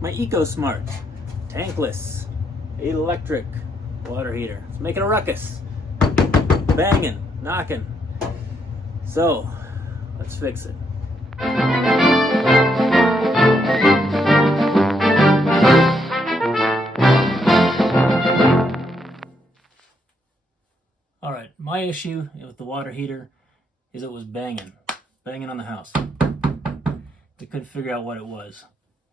My Ecosmart tankless electric water heater. It's making a ruckus, banging, knocking. So let's fix it. All right, my issue with the water heater is it was banging on the house. We couldn't figure out what it was,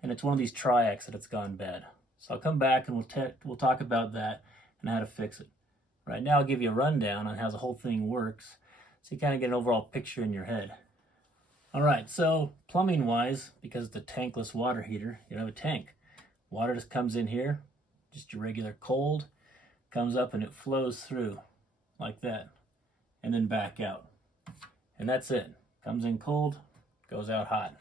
and it's one of these triacs that it's gone bad. So I'll come back and we'll talk about that and how to fix it. Right now I'll give you a rundown on how the whole thing works, so you kind of get an overall picture in your head. All right, so plumbing wise, because it's a tankless water heater, you have a tank. Water just comes in here, just your regular cold, comes up and it flows through like that, and then back out. And that's it. Comes in cold, goes out hot.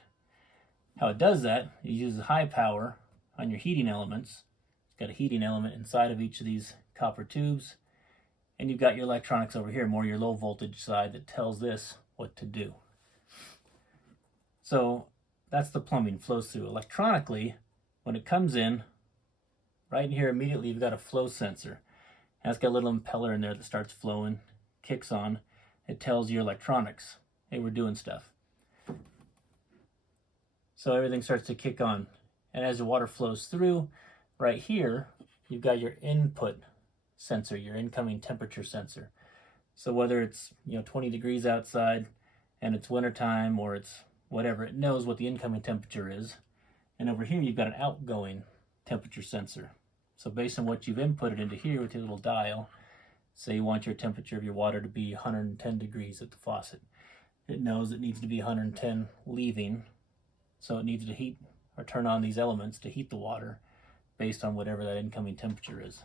How it does that, it uses high power on your heating elements. It's got a heating element inside of each of these copper tubes, and you've got your electronics over here, more your low voltage side, that tells this what to do. So that's the plumbing, flows through. Electronically, when it comes in, right in here immediately you've got a flow sensor. And it's got a little impeller in there that starts flowing, kicks on. It tells your electronics, hey, we're doing stuff. So everything starts to kick on. And as the water flows through, right here, you've got your input sensor, your incoming temperature sensor. So whether it's 20 degrees outside and it's wintertime or it's whatever, it knows what the incoming temperature is. And over here, you've got an outgoing temperature sensor. So based on what you've inputted into here with your little dial, say you want your temperature of your water to be 110 degrees at the faucet. It knows it needs to be 110 leaving, so it needs to heat or turn on these elements to heat the water based on whatever that incoming temperature is,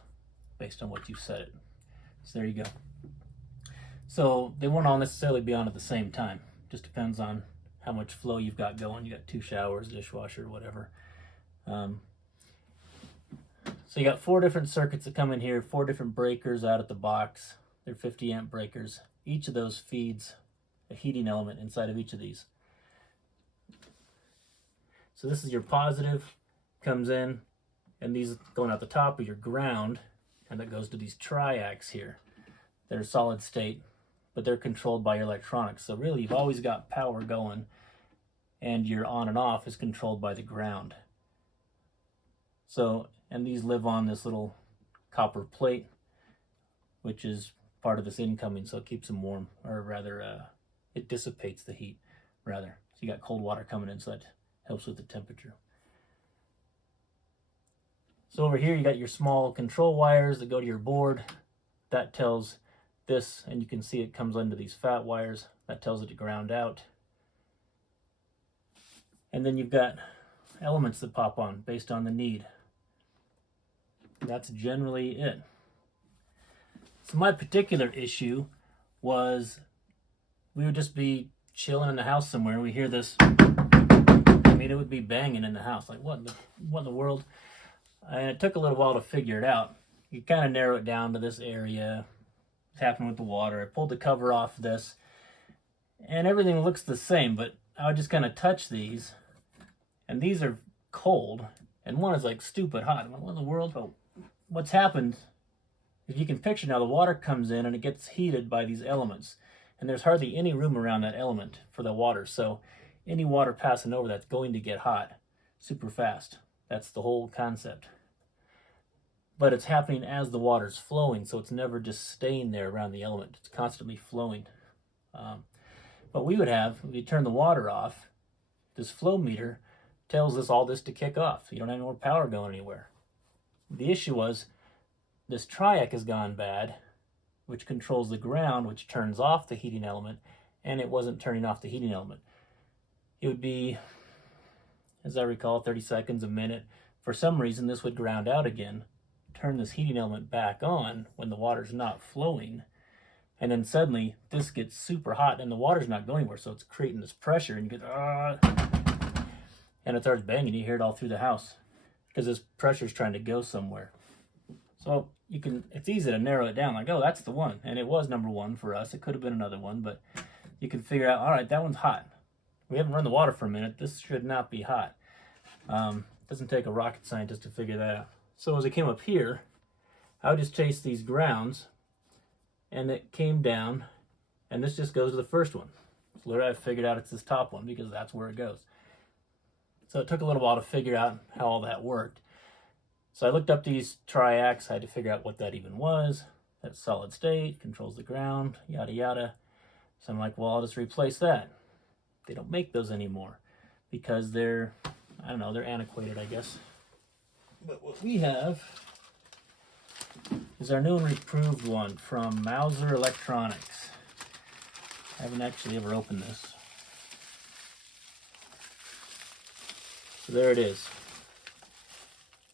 based on what you've set it. So there you go. So they won't all necessarily be on at the same time. Just depends on how much flow you've got going. You got 2 showers, dishwasher, whatever. So you got 4 different circuits that come in here, 4 different breakers out at the box. They're 50 amp breakers. Each of those feeds a heating element inside of each of these. So this is your positive, comes in, and these going out the top are your ground, and that goes to these triacs here. They're solid state, but they're controlled by your electronics. So really you've always got power going, and your on and off is controlled by the ground. So, and these live on this little copper plate, which is part of this incoming, so it keeps them warm, or rather, it dissipates the heat, rather. So you got cold water coming in, so that helps with the temperature. So over here, you got your small control wires that go to your board. That tells this, and you can see it comes under these fat wires. That tells it to ground out. And then you've got elements that pop on based on the need. That's generally it. So my particular issue was we would just be chilling in the house somewhere and we hear this. I mean, it would be banging in the house. Like, what in the world? And it took a little while to figure it out. You kind of narrow it down to this area. What's happening with the water? I pulled the cover off this, and everything looks the same, but I would just kind of touch these, and these are cold, and one is like stupid hot. I'm like, what in the world? Oh, what's happened, if you can picture now, the water comes in and it gets heated by these elements, and there's hardly any room around that element for the water. So any water passing over that's going to get hot super fast. That's the whole concept. But it's happening as the water's flowing, so it's never just staying there around the element. It's constantly flowing. But we would have, if you turn the water off, this flow meter tells us all this to kick off. You don't have any more power going anywhere. The issue was this triac has gone bad, which controls the ground, which turns off the heating element, and it wasn't turning off the heating element. It would be, as I recall, 30 seconds, a minute. For some reason, this would ground out again, turn this heating element back on when the water's not flowing, and then suddenly this gets super hot and the water's not going anywhere, so it's creating this pressure, and you get, and it starts banging. You hear it all through the house because this pressure's trying to go somewhere. So it's easy to narrow it down, like, oh, that's the one. And it was number 1 for us. It could have been another one, but you can figure out, all right, that one's hot. We haven't run the water for a minute. This should not be hot. Doesn't take a rocket scientist to figure that out. So as it came up here, I would just chase these grounds, and it came down, and this just goes to the first one. So literally I figured out it's this top one because that's where it goes. So it took a little while to figure out how all that worked. So I looked up these triacs. I had to figure out what that even was. That's solid state, controls the ground, yada yada. So I'm like, well, I'll just replace that. They don't make those anymore because they're, I don't know, they're antiquated, I guess. But what we have is our new and improved one from Mauser Electronics. I haven't actually ever opened this. So there it is.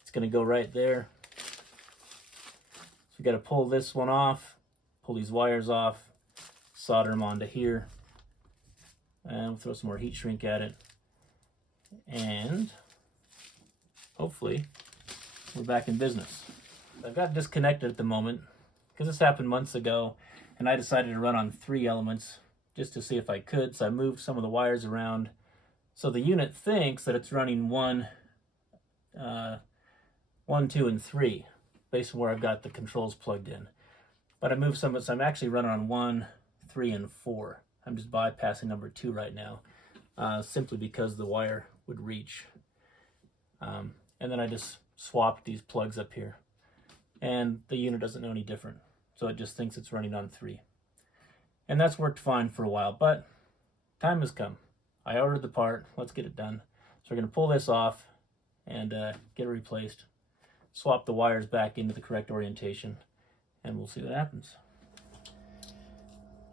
It's going to go right there. So we got to pull this one off, pull these wires off, solder them onto here, and we'll throw some more heat shrink at it. And hopefully we're back in business. I've got disconnected at the moment because this happened months ago, and I decided to run on 3 elements just to see if I could. So I moved some of the wires around. So the unit thinks that it's running 1, 2, and 3 based on where I've got the controls plugged in. But I moved some of it, so I'm actually running on 1, 3, and 4. I'm just bypassing number 2 right now, simply because the wire would reach. And then I just swapped these plugs up here. And the unit doesn't know any different, so it just thinks it's running on 3. And that's worked fine for a while, but time has come. I ordered the part, let's get it done. So we're gonna pull this off and get it replaced, swap the wires back into the correct orientation, and we'll see what happens.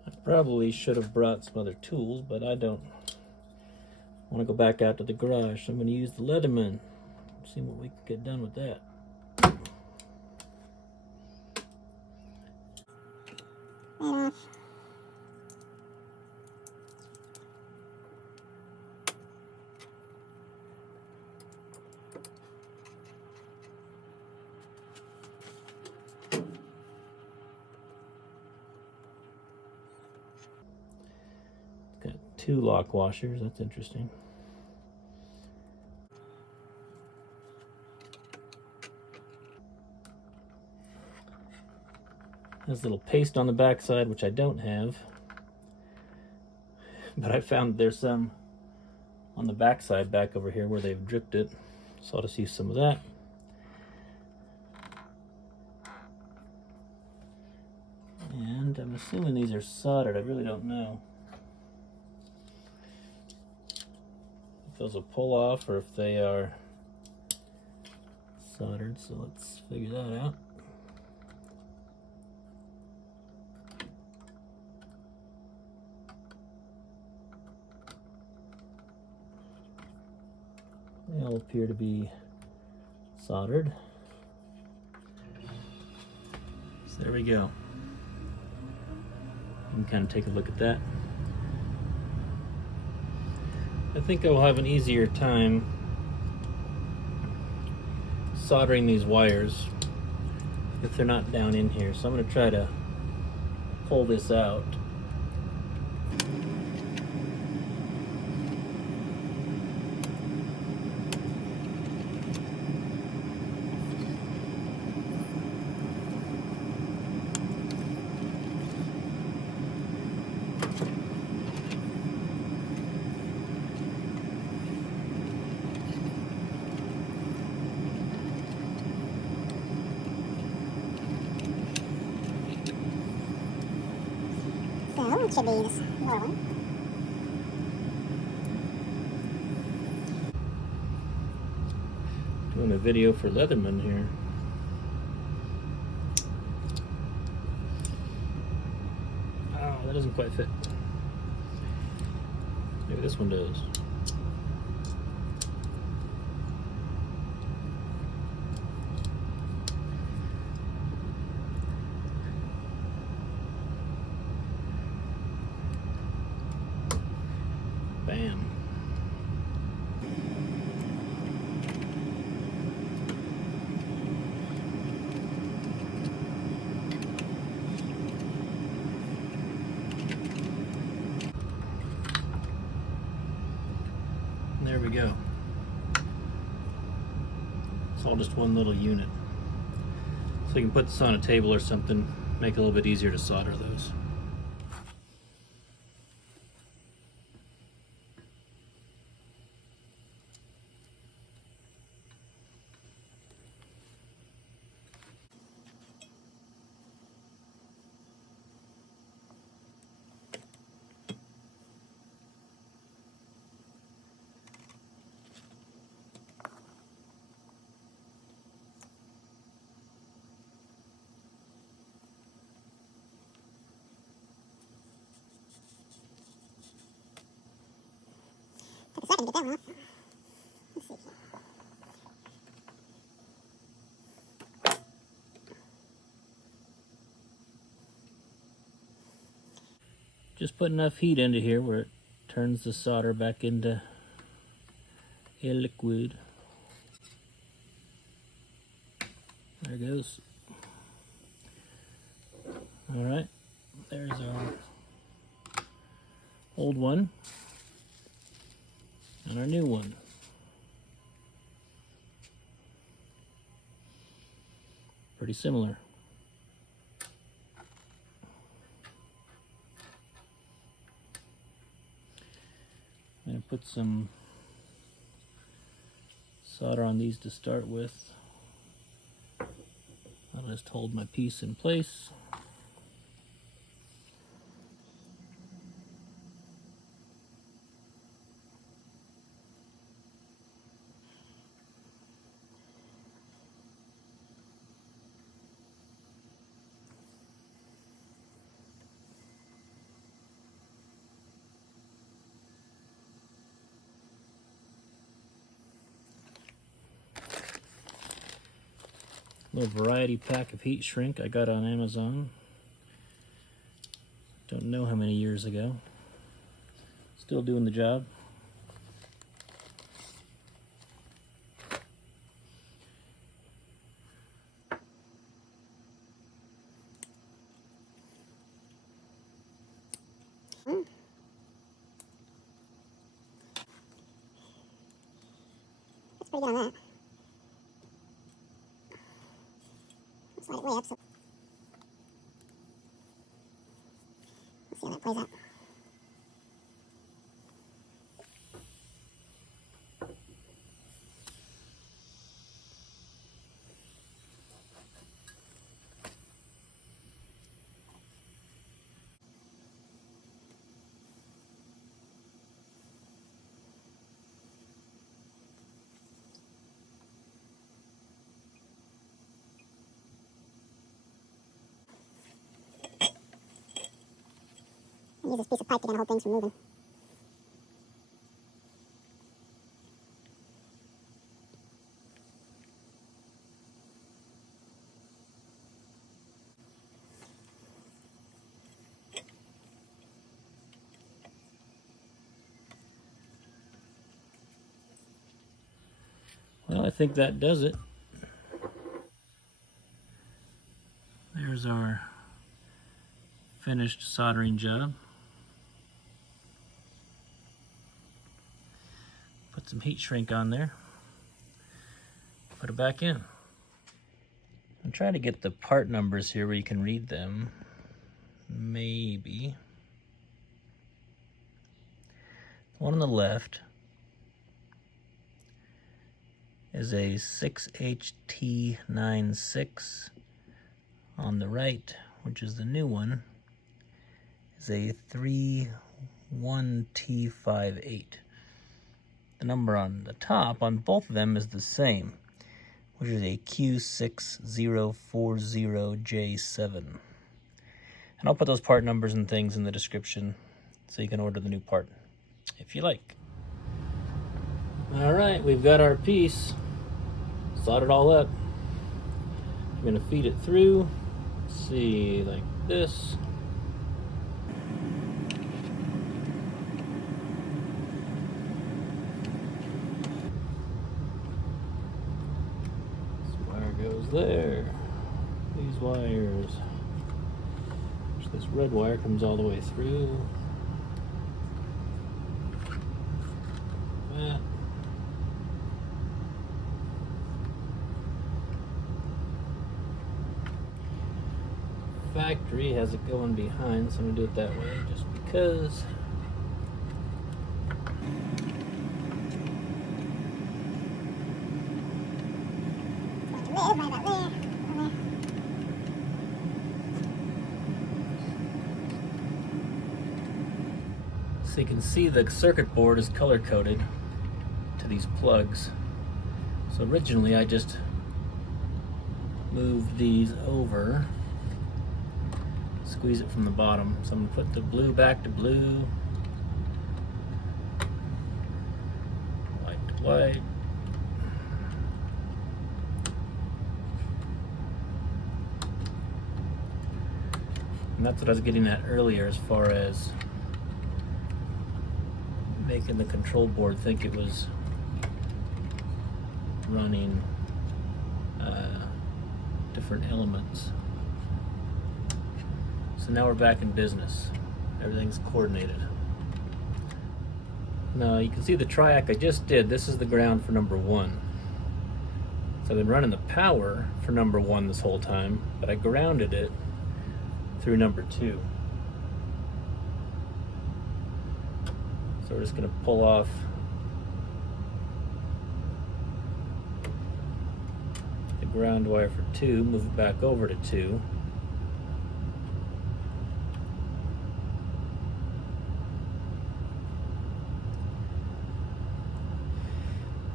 I probably should have brought some other tools, but I don't want to go back out to the garage. So I'm gonna use the Leatherman, see what we can get done with that. Got 2 lock washers, that's interesting. Has a little paste on the back side, which I don't have. But I found there's some on the back side back over here where they've dripped it. So I'll just use some of that. And I'm assuming these are soldered, I really don't know. If those will pull off or if they are soldered, so let's figure that out. They all appear to be soldered. So there we go. You can kind of take a look at that. I think I will have an easier time soldering these wires if they're not down in here. So I'm going to try to pull this out. So it should be this little one. Doing a video for Leatherman here. Oh, that doesn't quite fit. Maybe this one does. Bam. There we go. It's all just one little unit. So you can put this on a table or something, make it a little bit easier to solder those. Took a second to get that one off. Let's see. Just put enough heat into here where it turns the solder back into a liquid. There it goes. All right, there's our old one and our new one. Pretty similar. I'm going to put some solder on these to start with. I'll just hold my piece in place. Little variety pack of heat shrink I got on Amazon. Don't know how many years ago. Still doing the job. That's pretty good on that. Slide it way up so. Let's see how that plays out. Use this piece of pipe to get the whole thing from moving. Well, I think that does it. There's our finished soldering job. Put some heat shrink on there. Put it back in. I'm trying to get the part numbers here where you can read them. Maybe. The one on the left is a 6HT96. On the right, which is the new one, is a 31T58. The number on the top on both of them is the same, which is a Q6040J7. And I'll put those part numbers and things in the description so you can order the new part if you like. All right, we've got our piece soldered all up. I'm gonna feed it through. See, like this. This wire goes there. These wires. This red wire comes all the way through. That. factory has it going behind, so I'm going to do it that way just because. So you can see the circuit board is color coded to these plugs. So originally I just moved these over, squeeze it from the bottom. So I'm going to put the blue back to blue, white to white. And that's what I was getting at earlier as far as making the control board think it was running different elements. So now we're back in business. Everything's coordinated. Now you can see the triac I just did. This is the ground for number 1. So I've been running the power for number 1 this whole time, but I grounded it through number 2. So we're just going to pull off the ground wire for 2, move it back over to 2.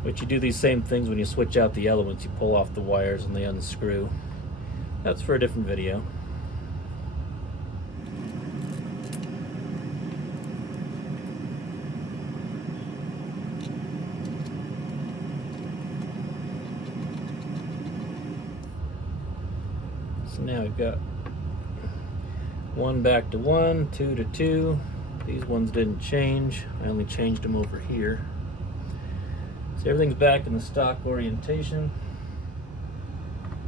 But you do these same things when you switch out the elements. You pull off the wires and they unscrew. That's for a different video. So now we've got 1 back to 1, 2 to 2. These ones didn't change. I only changed them over here. So everything's back in the stock orientation.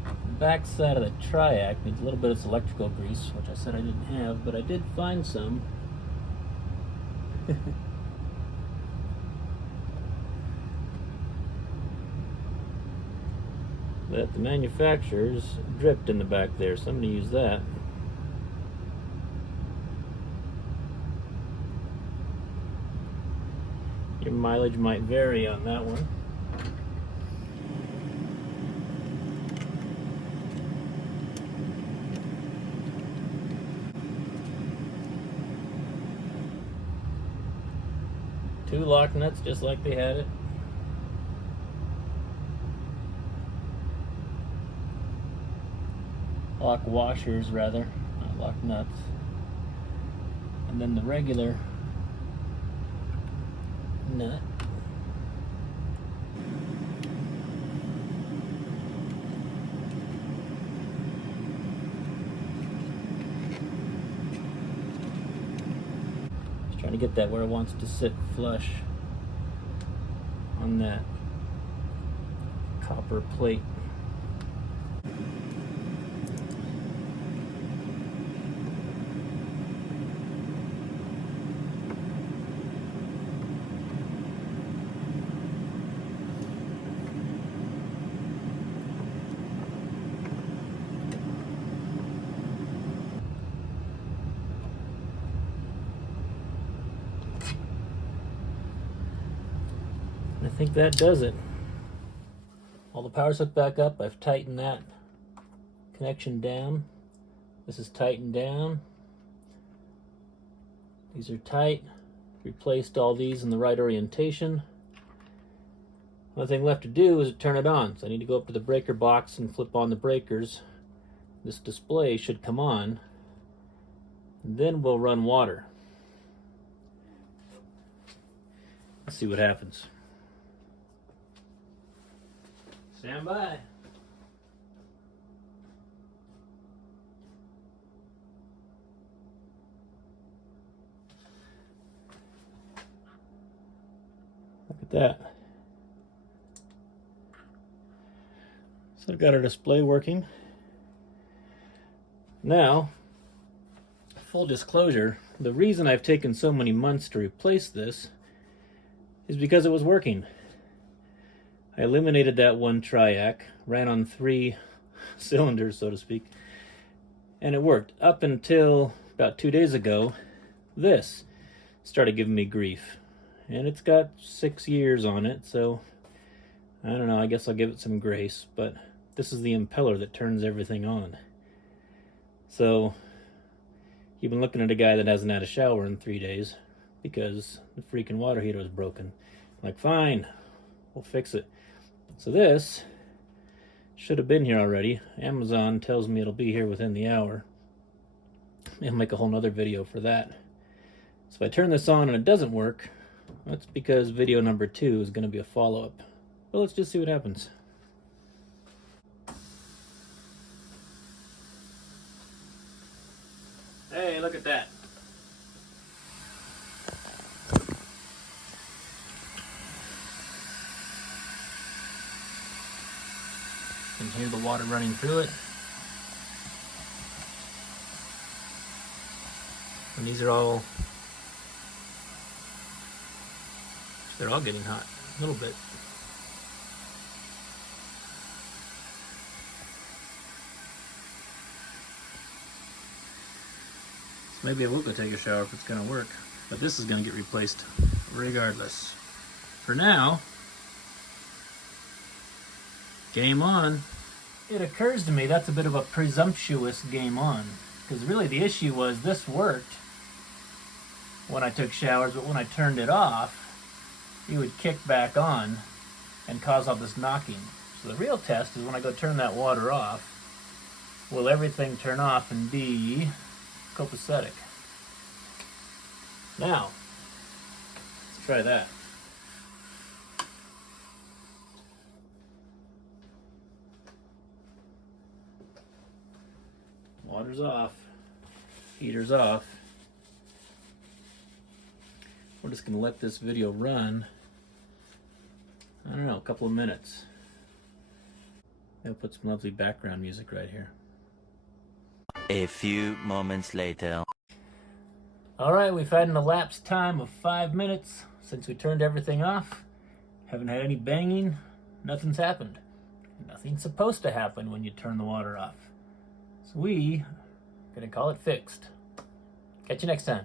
The back side of the triac needs a little bit of electrical grease, which I said I didn't have, but I did find some. But the manufacturer's dripped in the back there, so I'm going to use that. Your mileage might vary on that one. Two lock nuts just like they had it. Lock washers rather, not lock nuts. And then the regular nut. Just trying to get that where it wants to sit flush on that copper plate. I think that does it. All the power's hooked back up. I've tightened that connection down. This is tightened down. These are tight. Replaced all these in the right orientation. Only thing left to do is turn it on. So I need to go up to the breaker box and flip on the breakers. This display should come on. Then we'll run water. Let's see what happens. Stand by. Look at that. So I've got our display working. Now, full disclosure, the reason I've taken so many months to replace this is because it was working. I eliminated that one triac, ran on 3 cylinders, so to speak, And it worked up until about 2 days ago. This started giving me grief. And it's got 6 years on it, so I don't know, I guess I'll give it some grace. But this is the impeller that turns everything on. So you've been looking at a guy that hasn't had a shower in 3 days because the freaking water heater was broken. I'm like, fine, we'll fix it. So this should have been here already. Amazon tells me it'll be here within the hour. I'll make a whole nother video for that. So if I turn this on and it doesn't work, that's because video number 2 is going to be a follow-up. But let's just see what happens. Hey, look at that. You can hear the water running through it. And these are all, they're all getting hot, a little bit. So maybe I will go take a shower if it's gonna work, but this is gonna get replaced regardless. For now, game on. It occurs to me that's a bit of a presumptuous game on, because really the issue was this worked when I took showers, but when I turned it off, it would kick back on and cause all this knocking. So the real test is when I go turn that water off, will everything turn off and be copacetic? Now, let's try that. Water's off, heater's off. We're just gonna let this video run, I don't know, a couple of minutes. I'll put some lovely background music right here. A few moments later. Alright, we've had an elapsed time of 5 minutes since we turned everything off. Haven't had any banging, nothing's happened. Nothing's supposed to happen when you turn the water off. So we are gonna call it fixed. Catch you next time.